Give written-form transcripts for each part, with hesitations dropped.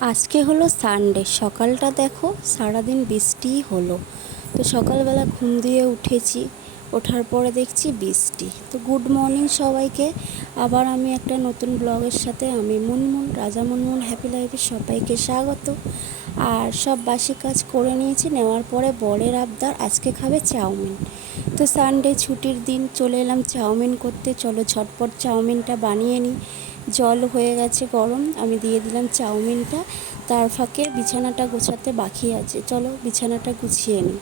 আজকে হলো সানডে। সকালটা দেখো, সারাদিন বৃষ্টিই হলো। তো সকালবেলা ঘুম দিয়ে উঠেছি, ওঠার পরে দেখছি বৃষ্টি। তো গুড মর্নিং সবাইকে। আবার আমি একটা নতুন ব্লগের সাথে আমি মুনমুন, রাজা মুনমুন হ্যাপি লাইফে সবাইকে স্বাগত। আর সব বাসি কাজ করে নিয়েছি, নেওয়ার পরে বরের আবদার আজকে খাবে চাউমিন। তো সানডে ছুটির দিন, চলে এলাম চাউমিন করতে। চলো ঝটপট চাউমিনটা বানিয়ে নিই। জল হয়ে গেছে গরম, আমি দিয়ে দিলাম চাউমিনটা। তার ফাঁকে বিছানাটা গোছাতে বাকি আছে, চলো বিছানাটা গুছিয়ে নিই।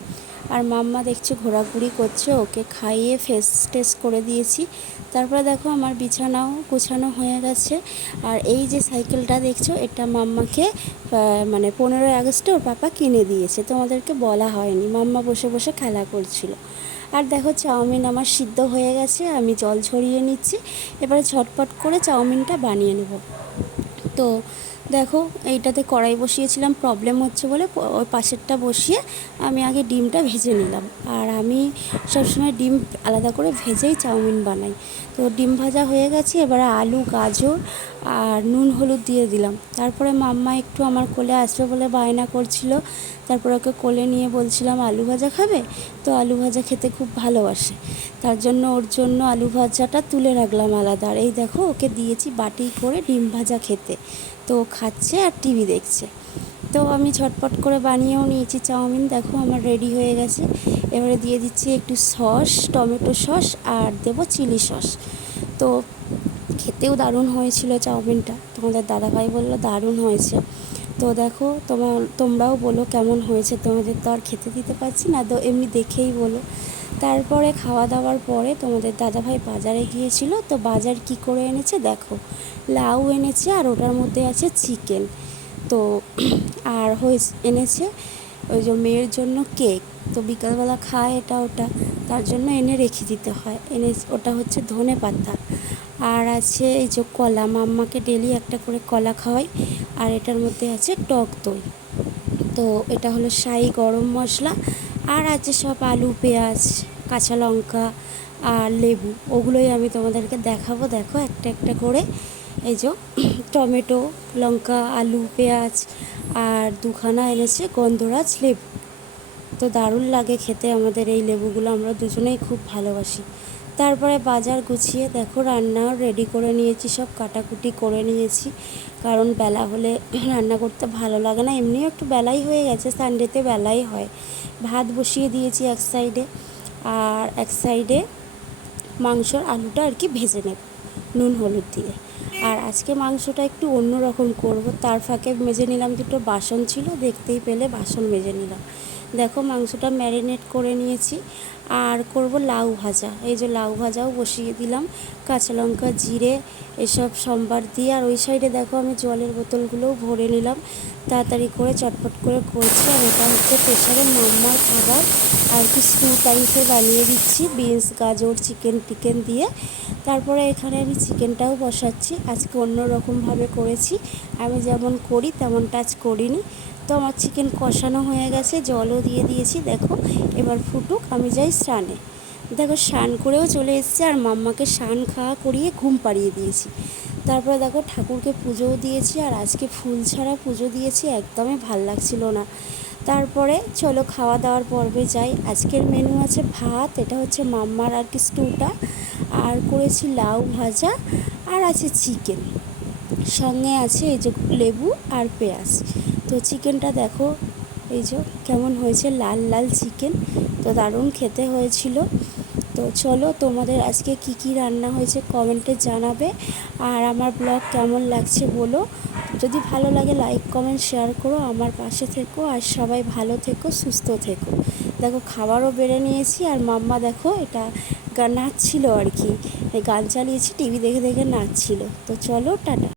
আর মাম্মা দেখছে ঘোরাঘুরি করছে, ওকে খাইয়ে ফেস টেস করে দিয়েছি। তারপরে দেখো আমার বিছানাও গোছানো হয়ে গেছে। আর এই যে সাইকেলটা দেখছো, এটা মাম্মাকে মানে 15ই আগস্টে ওর পাপা কিনে দিয়েছে, তোমাদেরকে বলা হয়নি। মাম্মা বসে বসে খেলা করছিল। আর দেখো চাউমিন আমার সিদ্ধ হয়ে গেছে, আমি জল ছড়িয়ে নিচ্ছি। এবারে ঝটপট করে চাউমিনটা বানিয়ে নেব। তো দেখো, এইটাতে কড়াই বসিয়েছিলাম, প্রবলেম হচ্ছে বলে ওই পাশেরটা বসিয়ে আমি আগে ডিমটা ভেজে নিলাম। আর আমি সবসময় ডিম আলাদা করে ভেজেই চাউমিন বানাই। তো ডিম ভাজা হয়ে গেছে, এবারে আলু, গাজর আর নুন হলুদ দিয়ে দিলাম। তারপরে মাম্মা একটু আমার কোলে আসবে বলে বায়না করছিল। তারপরে ওকে কোলে নিয়ে বলছিলাম আলু ভাজা খাবে, তো আলু ভাজা খেতে খুব ভালোবাসে। তার জন্য ওর জন্য আলু ভাজাটা তুলে রাখলাম আলাদা। আর এই দেখো, ওকে দিয়েছি বাটি করে ডিম ভাজা খেতে। তো খাচ্ছে আর টিভি দেখছে। তো আমি ঝটপট করে বানিয়েও নিয়েছি চাউমিন। দেখো আমার রেডি হয়ে গেছে। এবারে দিয়ে দিচ্ছি একটু সস, টমেটো সস, আর দেবো চিলি সস। তো খেতেও দারুণ হয়েছিল চাউমিনটা, তোমাদের দাদাভাই বললো দারুণ হয়েছে। তো দেখো, তোমরাও বলো কেমন হয়েছে। তোমাদের তো আর খেতে দিতে পারছি না, তো এমনি দেখেই বলো। তারপরে খাওয়া দাওয়ার পরে তোমাদের দাদাভাই বাজারে গিয়েছিল। তো বাজার কি করে এনেছে দেখো, লাউ এনেছে আর ওটার মধ্যে আছে চিকেন। তো আর এনেছে ওই যে মেয়ের জন্য কেক। তো বিকালবেলা খায় এটা ওটা, তার জন্য এনে রেখে দিতে হয়। ওটা হচ্ছে ধনে পাতা। আর আছে এই যে কলা, মাম্মাকে ডেলি একটা করে কলা খাওয়াই। আর এটার মধ্যে আছে টক দই। তো এটা হলো শাহি গরম মশলা। আর আছে সব আলু, পেঁয়াজ, কাঁচা লঙ্কা আর লেবু, ওগুলোই আমি তোমাদেরকে দেখাবো। দেখো একটা একটা করে। এই যে টমেটো, লঙ্কা, আলু, পেঁয়াজ আর দুখানা এনেছে গন্ধরাজ লেবু। তো দারুণ লাগে খেতে আমাদের এই লেবুগুলো, আমরা দুজনেই খুব ভালোবাসি। তারপরে বাজার গুছিয়ে দেখো রান্নাও রেডি করে নিয়েছি, সব কাটাকুটি করে নিয়েছি। কারণ বেলা হলে রান্না করতে ভালো লাগে না, এমনিও একটু বেলাই হয়ে গেছে, সানডেতে বেলাই হয়। ভাত বসিয়ে দিয়েছি এক সাইডে, আর এক সাইডে মাংসর আলুটা আর কি ভেজে নেব নুন হলুদ দিয়ে। আর আজকে মাংসটা একটু অন্য রকম করব। তার ফাঁকে মেজে নিলাম, দুটো বাসন ছিল, দেখতেই পেলে বাসন মেজে নিলাম। দেখো মাংসটা ম্যারিনেট করে নিয়েছি। আর করব লাউ ভাজা, এই যে লাউ ভাজাও বসিয়ে দিলাম। কাঁচা লঙ্কা, জিরে এসব সম্বার দিয়ে। আর ওই সাইডে দেখো আমি জলের বোতলগুলোও ভরে নিলাম, তাড়াতাড়ি করে চটপট করে করছি। আর এটা হচ্ছে প্রেশারে মাম্মার খাবার, আর কি স্টু টাইপে বানিয়ে দিচ্ছি বিনস, গাজর, চিকেন দিয়ে। তারপরে এখানে আমি চিকেনটাও বসাচ্ছি। আজকে অন্য রকমভাবে করেছি, আমি যেমন করি তেমনটা আজ করিনি। তো আমার চিকেন কষানো হয়ে গেছে, জলও দিয়ে দিয়েছি। দেখো এবার ফুটুক, আমি যাই স্নানে। দেখো স্নান করেও চলে এসেছে, আর মাম্মাকে স্নান খাওয়া করিয়ে ঘুম পাড়িয়ে দিয়েছি। তারপরে দেখো ঠাকুরকে পুজোও দিয়েছি। আর আজকে ফুল ছাড়া পুজো দিয়েছি, একদমই ভাল লাগছিল না। তারপরে চলো খাওয়া দাওয়ার পর্বে যাই। আজকের মেনু আছে ভাত, এটা হচ্ছে মাম্মার আর কি স্টুটা, আর করেছি লাউ ভাজা, আর আছে চিকেন, সঙ্গে আছে এই যে লেবু আর পেঁয়াজ। তো চিকেনটা দেখো এই যে কেমন হয়েছে, লাল লাল চিকেন। তো দারুণ খেতে হয়েছিল। তো চলো, তোমাদের আজকে কি কি রান্না হয়েছে কমেন্টে জানাবে। আর আমার ব্লগ কেমন লাগছে বলো। যদি ভালো লাগে লাইক কমেন্ট শেয়ার করো, আমার পাশে থেকো। আর সবাই ভালো থেকো, সুস্থ থেকো। দেখো খাবারও বেড়ে নিয়েছি। আর মাম্মা দেখো এটা নাচছিল আর কি, গান চালিয়েছি, টিভি দেখে দেখে নাচছিল। তো চলো টাটা।